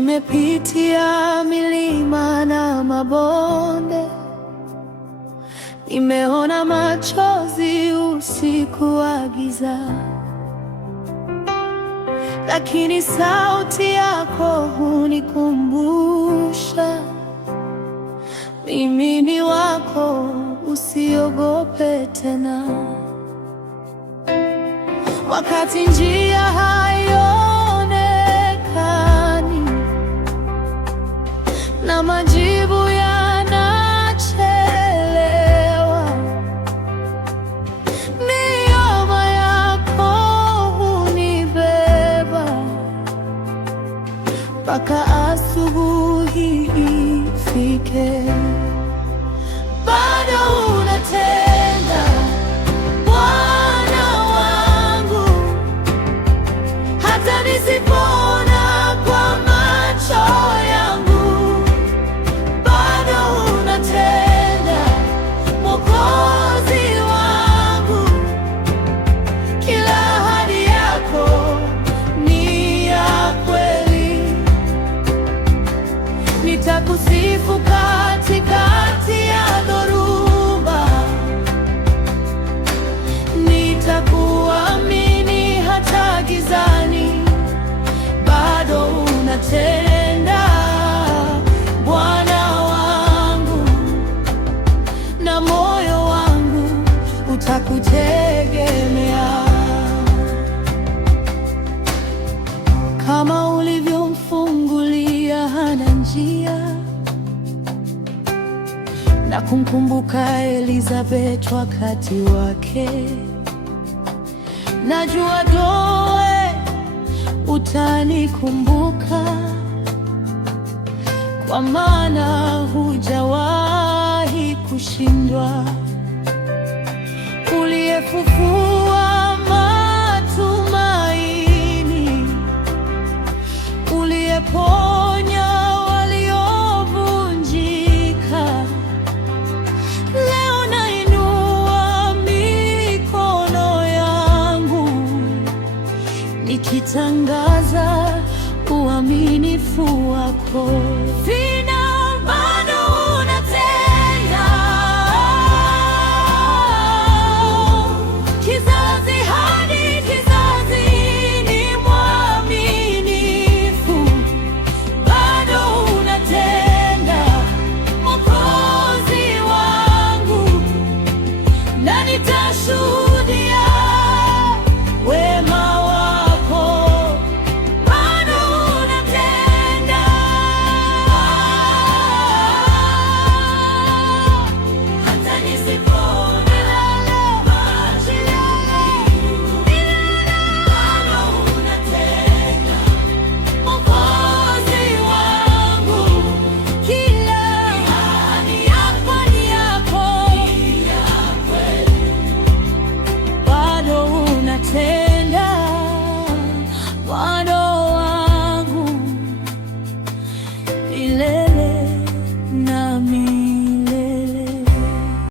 Nimepitia milima na mabonde, nimeona machozi usiku wa giza, lakini sauti yako hunikumbusha mimi ni wako, usiogope tena. Wakati njia haionekani na majibu yanachelewa, neema yako hunibeba mpaka asubuhi ifike. Bado unatenda, Bwana wangu, hata nisipoona kwa macho yangu. Bado unatenda, Mwokozi wangu, kila ahadi yako ni ya kweli. Nitakusifu katikati ya dhoruba, nitakuamini hata gizani. Bado unatenda, Bwana wangu, na moyo wangu utakutegemea. Kama ulivyomfungulia Hana njia na kumkumbuka Elizabeth wakati wake, najua doe utanikumbuka, kwa maana hujawahi kushindwa. Uliyefufua matumaini, uliyeponya